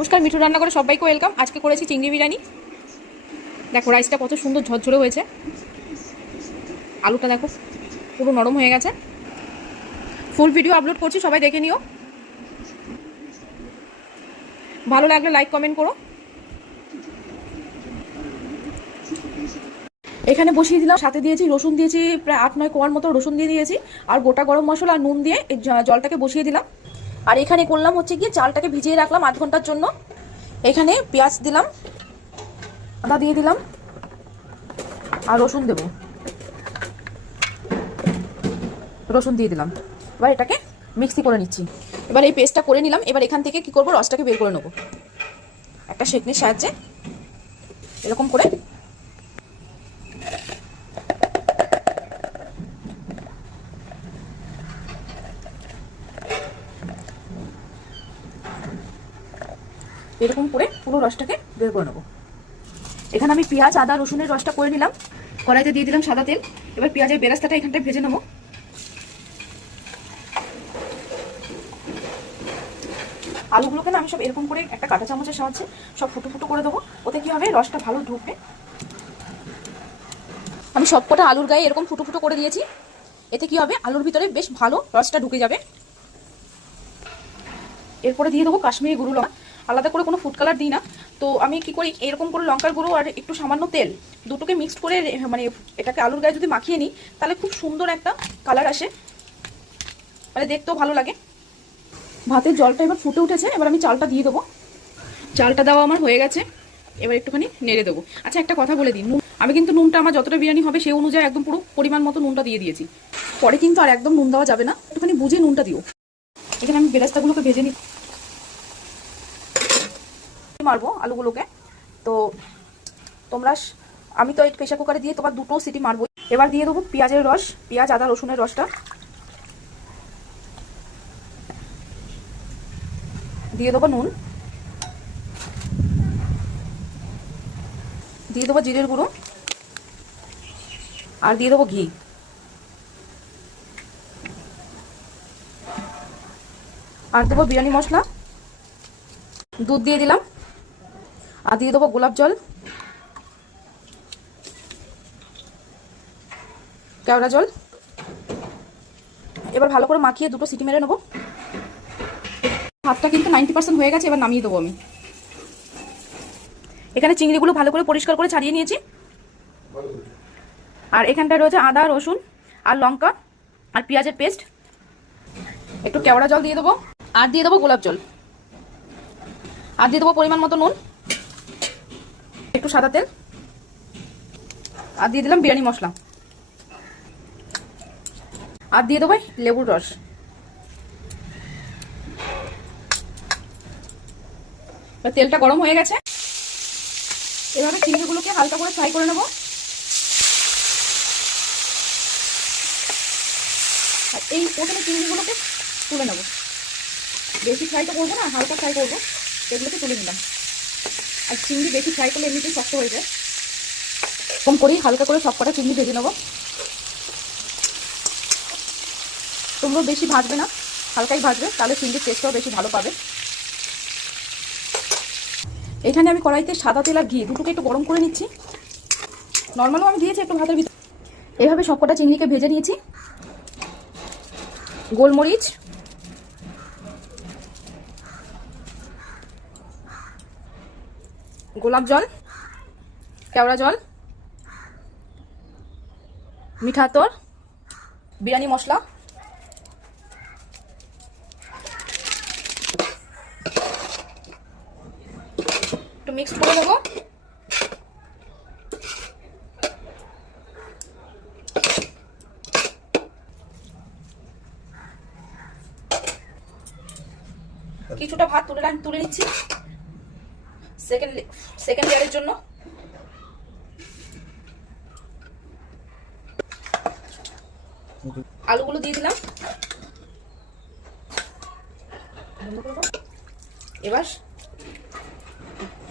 নমস্কার, মিঠু রান্না করে সবাইকে ওয়েলকাম। আজকে করেছি চিংড়ি বিরিয়ানি। দেখো রাইসটা কত সুন্দর ঝরঝরে হয়েছে, আলুটা দেখো পুরো নরম হয়ে গেছে। ফুল ভিডিও আপলোড করছি, সবাই দেখে নিও। ভালো লাগলে লাইক কমেন্ট করো। এখানে বসিয়ে দিলাম, সাথে দিয়েছি রসুন, দিয়েছি প্রায় 8-9 কোয়ার মতো রসুন দিয়ে দিয়েছি, আর গোটা গরম মশলা আর নুন দিয়ে জলটাকে বসিয়ে দিলাম। আর এখানে করলাম হচ্ছে গিয়ে চালটাকে ভিজিয়ে রাখলাম 8 ঘন্টার জন্য। এখানে পেঁয়াজ দিলাম, আদা দিয়ে দিলাম, আর রসুন দেবো, রসুন দিয়ে দিলাম। এবার এটাকে মিক্সি করে নিচ্ছি। এবার এই পেস্টটা করে নিলাম। এবার এখান থেকে কি করব, রসটাকে বের করে নেব একটা সেকনির সাহায্যে, এরকম করে। এরকম করে পুরো রসটাকে বের করে নেব। এখানে আমি পেঁয়াজ আদা রসুনের রসটা করে নিলাম, কড়াইতে দিয়ে দিলাম সাদা তেল। এবার পেঁয়াজের বেরেস্তাটা এখানটায় ভেজে নেব। আলুগুলোকে না আমি সব এরকম করে একটা কাঁটা চামচের সাহায্যে সব ফুটো ফুটো করে দেবো। ওতে কি হবে, রসটা ভালো ঢুকবে। আমি সবকটা আলুর গায়ে এরকম ফুটো ফুটো করে দিয়েছি। এতে কি হবে, আলুর ভিতরে বেশ ভালো রসটা ঢুকে যাবে। এরপরে দিয়ে দেবো কাশ্মীরি গুঁড়ো লঙ্কা। আলাদা করে কোনো ফুড কালার দিই না, তো আমি কি করি, এরকম করে লঙ্কার গুঁড়ো আর একটু সামান্য তেল দুটোকে মিক্সড করে মানে এটাকে আলুর গায়ে যদি মাখিয়ে নিই, তাহলে খুব সুন্দর একটা কালার আসে, মানে দেখতেও ভালো লাগে। ভাতের জলটা এবার ফুটে উঠেছে, এবার আমি চালটা দিয়ে দেবো। চালটা দেওয়া আমার হয়ে গেছে, এবার একটুখানি নেড়ে দেবো। আচ্ছা, একটা কথা বলে দিই, আমি কিন্তু নুনটা আমার যতটা বিরিয়ানি হবে সেই অনুযায়ী একদম পুরো পরিমাণ মতো নুনটা দিয়ে দিয়েছি। পরে কিন্তু আর একদম নুন দেওয়া যাবে না, একটুখানি বুঝে নুনটা দিও। এখানে আমি বেরেস্তাগুলোকে ভেজে নিই, মারবো আলুগুলোকে। তো তোমরা, আমি তো এই প্রেসার কুকারে দিয়ে তোমার 2টো সিটি মারবো। এবার দিয়ে দেবো পেঁয়াজের রস, পেঁয়াজ আদা রসুনের রসটা দিয়ে দেবো, নুন দিয়ে দেবো, জিরের গুঁড়ো, আর দিয়ে দেবো ঘি, আর দেবো বিরিয়ানি মশলা, দুধ দিয়ে দিলাম, আর দিয়ে দেবো গোলাপ জল, কেওড়া জল। এবার ভালো করে মাখিয়ে 2টো সিটি মেরে নেবো। ভাতটা কিন্তু 90% হয়ে গেছে, এবার নামিয়ে দেবো আমি। এখানে চিংড়িগুলো ভালো করে পরিষ্কার করে ছাড়িয়ে নিয়েছি। আর এখানটায় রয়েছে আদা রসুন আর লঙ্কা আর পেঁয়াজের পেস্ট। একটু কেওড়া জল দিয়ে দেবো, আর দিয়ে দেবো গোলাপ জল, আর দিয়ে দেবো পরিমাণ মতো নুন, একটু সাদা তেল, আর দিয়ে দিলাম বিরিয়ানি মশলা, আর দিয়ে দেবো লেবুর রস। তেলটা গরম হয়ে গেছে, এভাবে চিংড়িগুলোকে হালকা করে ফ্রাই করে নেবো। আর এই প্রথমে চিংড়িগুলোকে তুলে নেবো, বেশি ফ্রাই তো করবো না, হালকা ফ্রাই করবো। এগুলোকে তুলে নিলাম। আর চিংড়ি বেশি ফ্রাই করলে এমনিতেই শক্ত হয়ে যায়, কম করেই হালকা করে সবকটা চিংড়ি ভেজে নেবো। তোমরা বেশি ভাজবে না, হালকাই ভাজবে, তাহলে চিংড়ির টেস্টটাও বেশি ভালো পাবে। এখানে আমি কড়াইতে সাদা তেল আর ঘি দুটোকে একটু গরম করে নিচ্ছি। নর্মালও আমি দিয়েছি একটু ভাতের ভিতরে। এভাবে সবকটা চিংড়িকে ভেজে নিয়েছি। গোলমরিচ, গোলাপ জল, কেওড়া জল, মিঠা আতর, বিরিয়ানি মশলা, একটু মিক্স করে দেবো। কিছুটা ভাত তুলে নিচ্ছি সেকেন্ড লেয়ারের জন্য। আলুগুলো দিয়ে দিলাম। এবার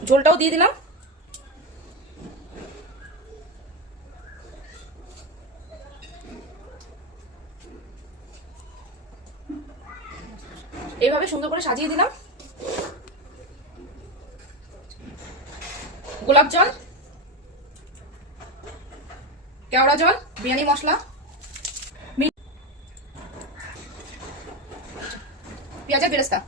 ঝোলটাও দিয়ে দিলাম। এইভাবে সুন্দর করে সাজিয়ে দিলাম। গোলাপ জল, কেওড়া জল, বিরিয়ানি মশলা, পেঁয়াজের বেরেস্তা,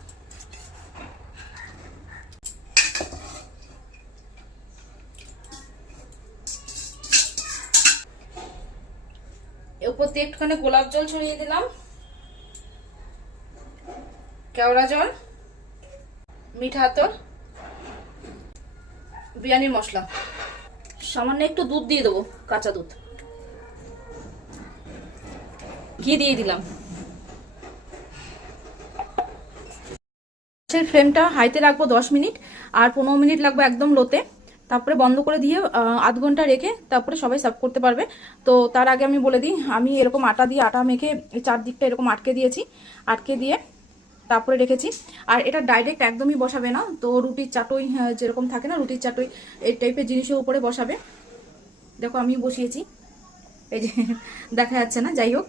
উপর দিয়ে একটুখানি গোলাপ জল ছড়িয়ে দিলাম, কেওড়া জল, মিঠা আতর, বিরিয়ানির মশলা, সামান্য একটু দুধ দিয়ে দেবো, কাঁচা দুধ, ঘি দিয়ে দিলাম। ফ্লেমটা হাইতে রাখবো 10 মিনিট, আর 15 মিনিট লাগবে একদম লোতে। তারপরে বন্ধ করে দিয়ে আধ ঘন্টা রেখে তারপরে সবাই সার্ভ করতে পারবে। তো তার আগে আমি বলে দিই, আমি এরকম আটা মেখে চারদিকটা এরকম আটকে দিয়েছি, আটকে দিয়ে তারপরে রেখেছি। আর এটা ডাইরেক্ট একদমই বসাবে না, তো রুটির চাটুই যেরকম থাকে না, রুটির চাটুই এই টাইপের জিনিসের উপরে বসাবে। দেখো আমি বসিয়েছি, এই যে দেখা যাচ্ছে না, যাই হোক।